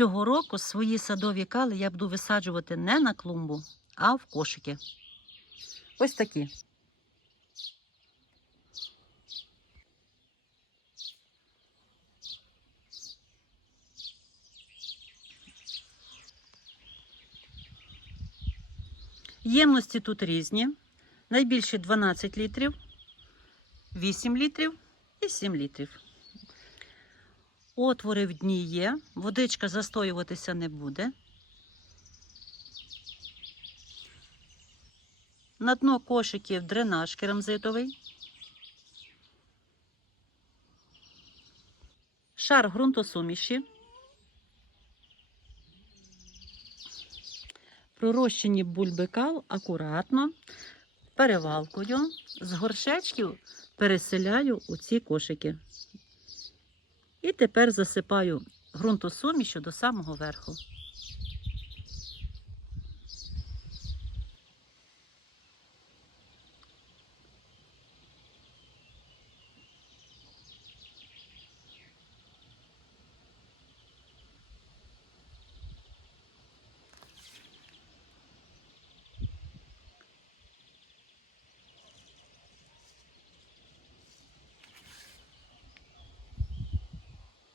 Цього року свої садові кали я буду висаджувати не на клумбу, а в кошики. Ось такі. Ємності тут різні. Найбільші 12 літрів, 8 літрів і 7 літрів. Отвори в дні є, водичка застоюватися не буде. На дно кошиків дренаж керамзитовий. Шар ґрунтосуміші. Пророщені бульби кал акуратно, перевалкою, з горшечків переселяю у ці кошики. І тепер засипаю ґрунтосумішу до самого верху.